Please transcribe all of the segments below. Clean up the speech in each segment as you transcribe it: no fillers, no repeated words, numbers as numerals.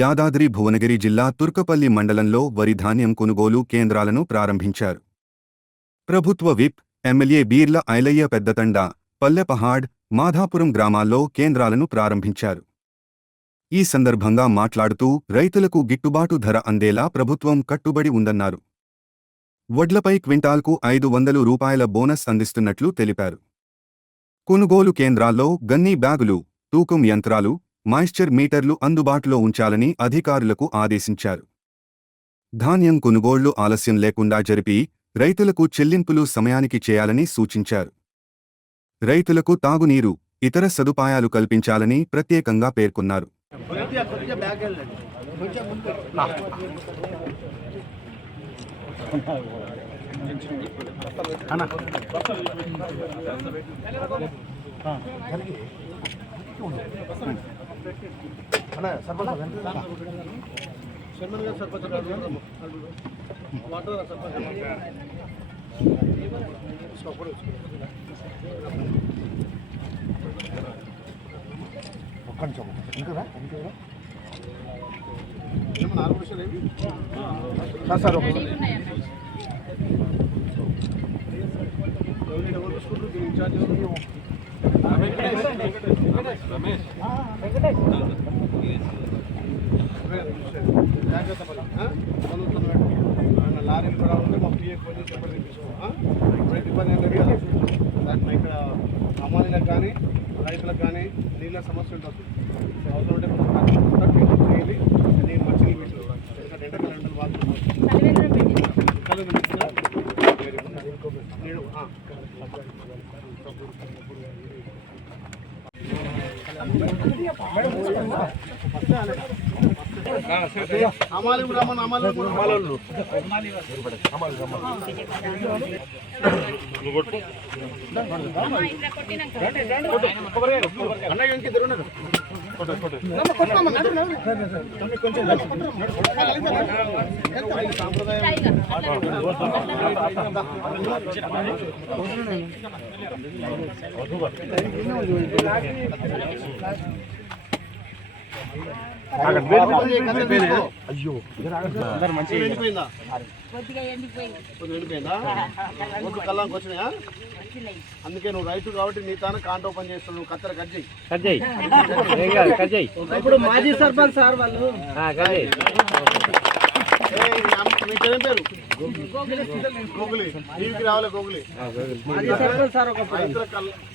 యాదాద్రి భువనగిరి జిల్లా తుర్కపల్లి మండలంలో వరి ధాన్యం కొనుగోలు కేంద్రాలను ప్రారంభించారు. ప్రభుత్వ విప్, ఎమ్మెల్యే బీర్ల ఐలయ్య పెద్దతండ, పల్లెపహాడ్, మాధాపురం గ్రామాల్లో కేంద్రాలను ప్రారంభించారు. ఈ సందర్భంగా మాట్లాడుతూ రైతులకు గిట్టుబాటు ధర అందేలా ప్రభుత్వం కట్టుబడి ఉందన్నారు. వడ్లపై క్వింటాల్కు 500 రూపాయల బోనస్ అందిస్తున్నట్లు తెలిపారు. కొనుగోలు కేంద్రాల్లో గన్నీ బ్యాగులు, తూకం యంత్రాలు, మాయిశ్చర్ మీటర్లు అందుబాటులో ఉంచాలని అధికారులకు ఆదేశించారు. ధాన్యం కొనుగోళ్లు ఆలస్యం లేకుండా జరిపి రైతులకు చెల్లింపులు సమయానికి చేయాలని సూచించారు. రైతులకు తాగునీరు, ఇతర సదుపాయాలు కల్పించాలని ప్రత్యేకంగా పేర్కొన్నారు. లారీ కూడా ఉంటే మా పిఏ కొంచెం చెప్పండి ఇబ్బంది ఏంటంటే దాంట్లో ఇక్కడ అమ్మాయిలకు కానీ రైతులకు కానీ నీళ్ళ సమస్య ఉంటుంది. అవసరం ఉంటే చేయాలి. నేను మంచిగా పెట్టు ఎందుకంటే ఎండకాలం ఎండలు కళ్ళకి వచ్చినాయా? అందుకే నువ్వు రైతు కాబట్టి నీ తాను కాంట ఓపెన్ చేస్తున్నావు. నువ్వు కత్తెర కట్ చేయి. ఇప్పుడు మాజీ సర్పంచ్ సార్ వాళ్ళు మీ పేరు గోగులి, టీవీకి రావాలి గోగులి.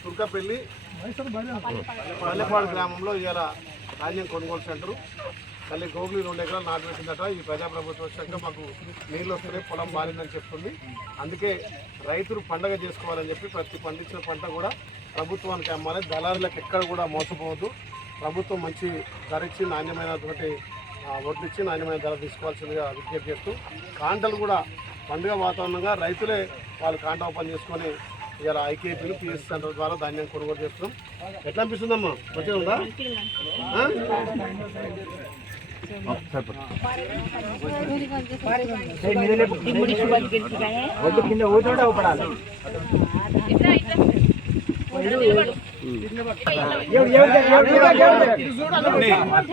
తుర్కపల్లి పల్లెపాడు గ్రామంలో ఇవాళ ధాన్యం కొనుగోలు సెంటరు మళ్ళీ గోగులి 2 ఎకరాలు నాటు వేసిందట. ఈ ప్రజాప్రభుత్వం వచ్చాక మాకు నీళ్ళు వస్తున్నాయి, పొలం మారిందని చెప్తుంది. అందుకే రైతులు పండగ చేసుకోవాలని చెప్పి ప్రతి పండించిన పంట కూడా ప్రభుత్వానికి అమ్మాలి. దళారులకు ఎక్కడ కూడా మోసపోవద్దు. ప్రభుత్వం మంచి ధర ఇచ్చి నాణ్యమైనటువంటి వడ్లు ఇచ్చి నాణ్యమైన ధర తీసుకోవాల్సిందిగా విజ్ఞప్తి చేస్తూ కాంటలు కూడా పండుగ వాతావరణంగా రైతులే వాళ్ళు కాంట ఓపెన్ చేసుకొని ఇలా ఐకేపీలు పిఎస్ సెంటర్ ద్వారా ధాన్యం కొనుగోలు చేస్తున్నాం. ఎట్లా అనిపిస్తుందమ్మా? మంచిగా ఉందా?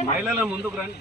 మహిళల ముందుకు రండి.